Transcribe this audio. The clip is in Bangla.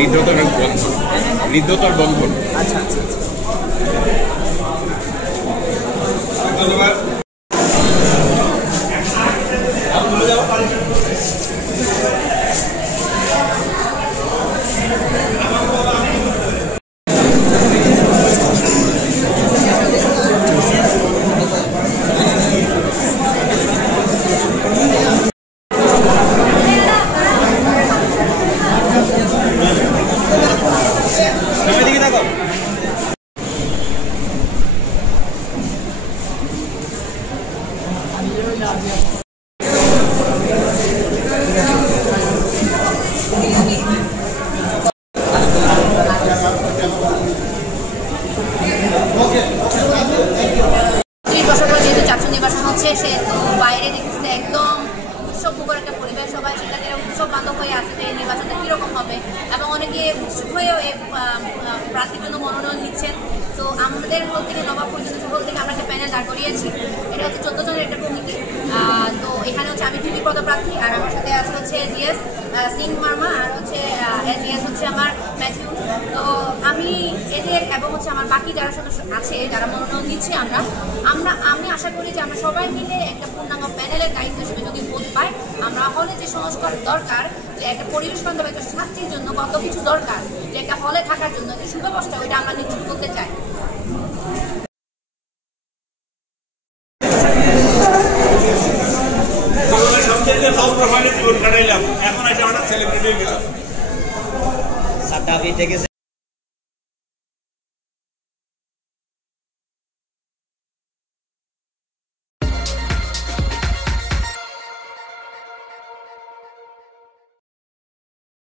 হৃদ্যতার বন্ধন, হৃদ্যতার বন্ধন। আচ্ছা আচ্ছা ধন্যবাদ। সে তো বাইরে দেখতেছে একদম উৎসব মুখর একটা পরিবেশ, সবাই সেখানে উৎসব বান্ধব হয়ে আছে যে নির্বাচনটা কীরকম হবে, এবং অনেকে উৎসুক হয়েও এই প্রার্থীর জন্য মনোনয়ন নিচ্ছেন। তো আমাদের হল থেকে নবাব পর্যন্ত হল থেকে আমরা একটা প্যানেল দাঁড় করিয়েছি। এটা হচ্ছে 14 জনের একটা কমিটি। তো এখানে হচ্ছে আমি টিভি পদপ্রার্থী, আর আমার সাথে আছে হচ্ছে জিএস সিং মার্মা, আর হচ্ছে জিএস হচ্ছে আমার ম্যাথিউ। তো আমি এদের এবং হচ্ছে আমার বাকি যারা সদস্য আছে যারা মনোনয়ন দিচ্ছে আমি আশা করি যে আমরা সবাই মিলে একটা পূর্ণাঙ্গ প্যানেলের দায়িত্ব হিসেবে যদি বোধ পাই, আমরা হলে যে সংস্কার দরকার, যে একটা পরিবেশ বান্ধব একটা ছাত্রীর জন্য কত কিছু দরকার, যে একটা হলে থাকার জন্য যে সুব্যবস্থা, ওইটা আমরা নিশ্চিত করতে চাই। এখন এসে হঠাৎ সেলিব্রিটি